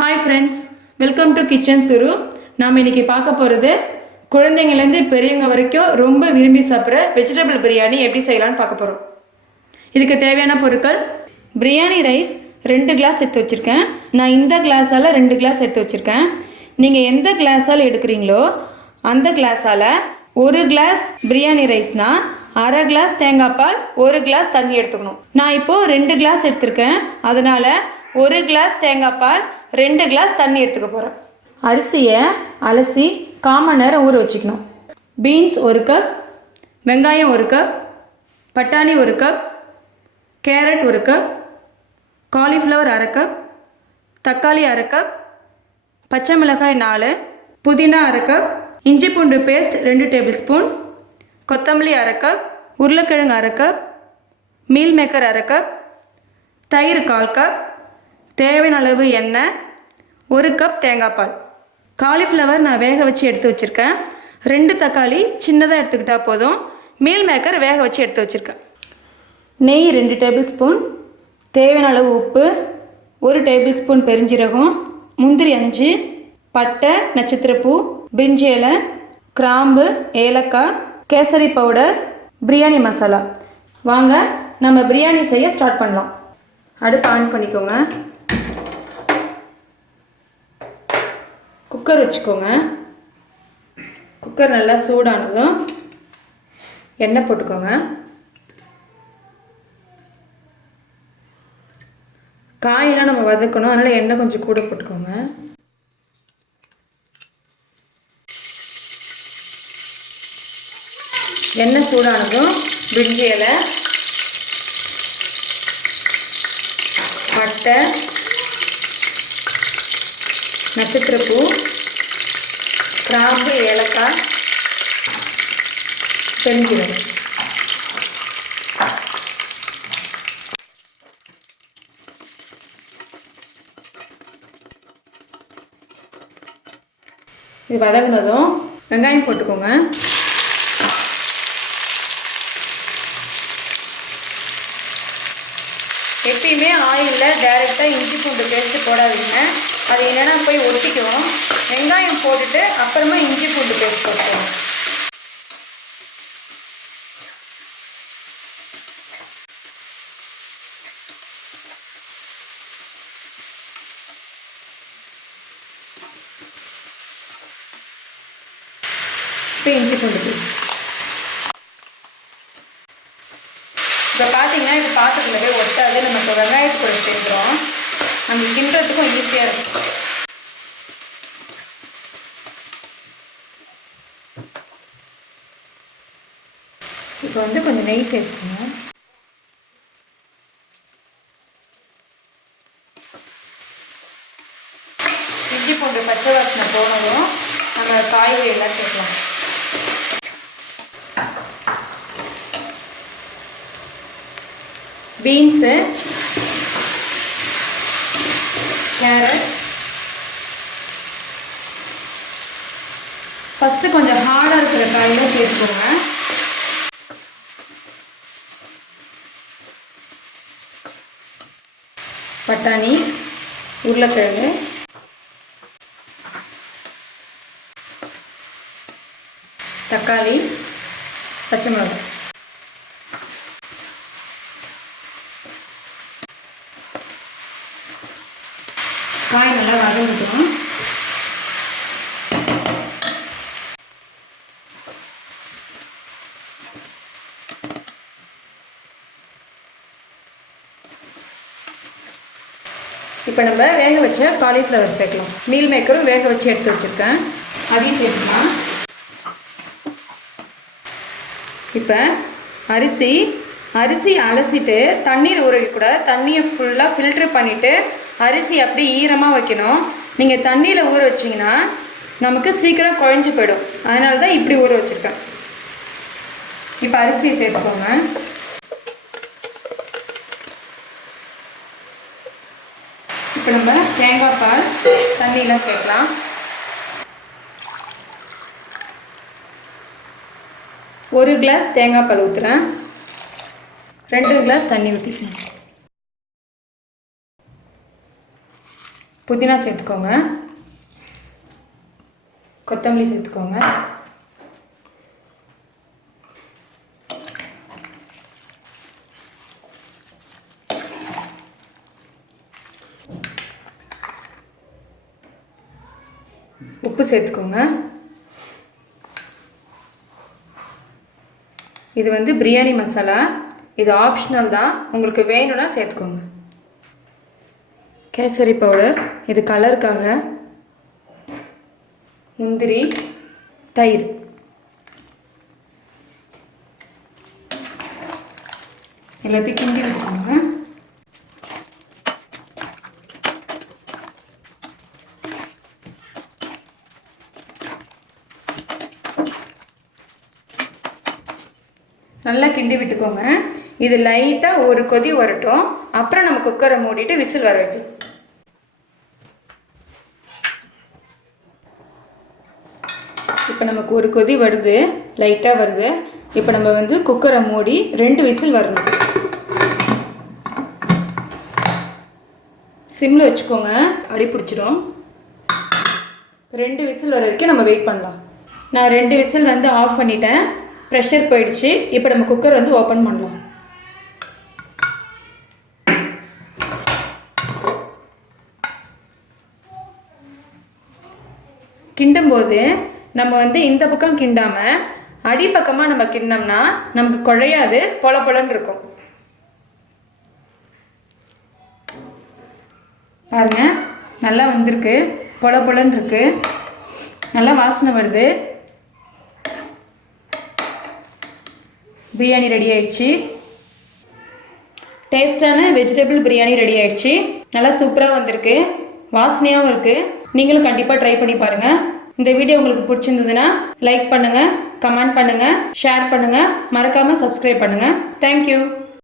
Hi friends, welcome to Kitchens Guru. நாம் இன்னைக்கு பார்க்க போறது குழந்தைங்கள்ல இருந்து பெரியவங்க வரைக்கும் ரொம்ப விரும்பி சாப்பிடுற வெஜிடபிள் பிரியாணி எப்படி செய்யலாம்னு பார்க்க போறோம். இதுக்கு தேவையான பொருட்கள் பிரியாணி ரைஸ் 2 கிளாஸ் எடுத்து வச்சிருக்கேன். நான் இந்த கிளாஸால 2 கிளாஸ் எடுத்து வச்சிருக்கேன். நீங்க எந்த கிளாஸால எடுக்கறீங்களோ அந்த கிளாஸால 1 கிளாஸ் பிரியாணி ரைஸ்னா அரை கிளாஸ் தேங்காய் பால் 1 கிளாஸ் தண்ணி எடுத்துக்கணும். நான் இப்போ 2 கிளாஸ் எடுத்துர்க்கேன். அதனால 1 கிளாஸ் தேங்காய் பால் 2 கிளாஸ் தண்ணி எடுத்துக்க போகிறேன். அரிசியை அலசி 1/4 மணி நேரம் ஊற வச்சுக்கணும். பீன்ஸ் 1 கப், வெங்காயம் 1 கப், பட்டாணி 1 கப், கேரட் 1 கப், காலிஃப்ளவர் அரை கப், தக்காளி அரை கப், பச்சை மிளகாய் 4, புதினா அரை கப், இஞ்சி பூண்டு பேஸ்ட் 2 டேபிள் ஸ்பூன், கொத்தமல்லி அரை கப், உருளைக்கிழங்கு அரை கப், மீல் மேக்கர் அரை கப், தயிர் 1/4 கப், தேவையான அளவு எண்ணெய், 1 கப் தேங்காய் பால். காலிஃப்ளவர் நான் வேக வச்சு எடுத்து வச்சுருக்கேன். 2 தக்காளி சின்னதாக எடுத்துக்கிட்டால் போதும். மீல் மேக்கர் வேக வச்சு எடுத்து வச்சுருக்கேன். நெய் 2 டேபிள் ஸ்பூன், தேவையான அளவு உப்பு, 1 டேபிள் ஸ்பூன் பெருஞ்சீரகம், முந்திரி 5, பட்டை, நட்சத்திரப்பூ, பிரிஞ்சி இலை, கிராம்பு, ஏலக்காய், கேசரி பவுடர், பிரியாணி மசாலா. வாங்க நம்ம பிரியாணி செய்ய ஸ்டார்ட் பண்ணலாம். அடுப்பு ஆன் பண்ணிக்கோங்க. குக்கர் வச்சுக்கோங்க. குக்கர் நல்லா சூடானதும் எண்ணெய் போட்டுக்கோங்க. காயெல்லாம் நம்ம வதக்கணும், அதனால் எண்ணெய் கொஞ்சம் கூட போட்டுக்கோங்க. எண்ணெய் சூடானதும் பிரிஞ்சி இலை, பட்டை, நட்சத்திரப்பூ, கிராம்பு, ஏலக்காய், பெருஞ்சீரகம். இது வதங்கினதும் வெங்காயம் போட்டுக்கோங்க. எப்பயுமே ஆயிலில் டைரெக்டாக இஞ்சி பூண்டு பேஸ்ட்டு போடாதீங்க, அது என்னென்னா போய் ஒட்டிக்குவோம். வெங்காயம் போட்டுட்டு அப்புறமா இஞ்சி பூண்டு பேஸ்ட் போட்டுக்கோங்க. இப்போ இஞ்சி பூண்டு பேஸ்ட் இப்போ பார்த்தீங்கன்னா இப்போ பாத்திரத்தில் போய் ஒட்டாது. நம்ம இப்போ வெங்காயத்து கூட சேர்க்குறோம், நம்ம கிண்டுறதுக்கும் ஈஸியாக இருக்கும். இப்போ வந்து கொஞ்சம் நெய் சேர்த்துக்கோங்க. இஞ்சி பூண்டு பச்சை வாசனை போனதும் நம்ம காய்கறி எல்லாம் சேர்க்கலாம். பீன்ஸு, கேரட், ஃபஸ்ட்டு கொஞ்சம் ஹார்டாக இருக்கிற காயெல்லாம் சேர்த்துக்கோங்க. பட்டாணி, உருளைக்கிழங்கு, தக்காளி, பச்சை மிளகாய். காய் நல்லா வதங்கிட்டோம். இப்போ நம்ம வேக வச்ச காலிஃப்ளவர் சேர்க்கலாம். மீல் மேக்கரும் வேக வச்சு எடுத்து வச்சுருக்கேன், அதையும் சேர்த்துக்கலாம். இப்போ அரிசி அலசிட்டு தண்ணீர் ஊறக்கூட தண்ணியை ஃபுல்லாக ஃபில்ட்ரு பண்ணிவிட்டு அரிசி அப்படி ஈரமாக வைக்கணும். நீங்கள் தண்ணியில் ஊற வச்சிங்கன்னா நமக்கு சீக்கிரம் குழஞ்சி போயிடும், அதனால தான் இப்படி ஊற வச்சுருக்கேன். இப்போ அரிசியை சேர்த்துக்கோங்க. இப்போ நம்ம தேங்காய் பால் தண்ணியில் சேர்க்கலாம். ஒரு கிளாஸ் தேங்காய் பால் ஊற்றுறேன், 2 கிளாஸ் தண்ணி ஊற்றிக்கணும். புதினா சேர்த்துக்கோங்க, கொத்தமல்லி சேர்த்துக்கோங்க, உப்பு சேர்த்துக்கோங்க. இது வந்து பிரியாணி மசாலா, இது ஆப்ஷனல் தான், உங்களுக்கு வேணும்னா சேர்த்துக்கோங்க. கேசரி பவுடர், இது கலருக்காக. முந்திரி, தயிர். எல்லாத்தையும் கிண்டி விட்டுக்கோங்க. நல்லா கிண்டி விட்டுக்கோங்க. இது லைட்டாக ஒரு கொதி வரட்டும், அப்புறம் நம்ம குக்கரை மூடிட்டு விசில் வர வைக்கலாம். இப்போ நமக்கு ஒரு கொதி வருது, லைட்டாக வருது. இப்போ நம்ம வந்து குக்கரை மூடி 2 விசில் வரணும். சிம்மில் வச்சுக்கோங்க, அடி பிடிச்சிடும். 2 விசில் வர வரைக்கும் நம்ம வெயிட் பண்ணலாம். நான் 2 விசில் வந்து ஆஃப் பண்ணிட்டேன், ப்ரெஷர் போயிடுச்சு. இப்போ நம்ம குக்கர் வந்து ஓப்பன் பண்ணலாம். கிண்டும்போது நம்ம வந்து இந்த பக்கம் கிண்டாமல் அடிப்பக்கமாக நம்ம கிண்டோம்னா நமக்கு குழையாது, பொல பொலன்னு இருக்கும். பாருங்க, நல்லா வந்திருக்கு, பொல பொலன்னு இருக்கு, நல்லா வாசனை வருது. பிரியாணி ரெடி ஆயிடுச்சு. டேஸ்டான வெஜிடபிள் பிரியாணி ரெடி ஆயிடுச்சு. நல்லா சூப்பராக வந்திருக்கு, வாசனையாகவும் இருக்குது. நீங்களும் கண்டிப்பாக ட்ரை பண்ணி பாருங்கள். இந்த வீடியோ உங்களுக்கு பிடிச்சிருந்ததுன்னா லைக் பண்ணுங்கள், கமெண்ட் பண்ணுங்கள், ஷேர் பண்ணுங்கள், மறக்காமல் சப்ஸ்கிரைப் பண்ணுங்கள். தேங்க்யூ.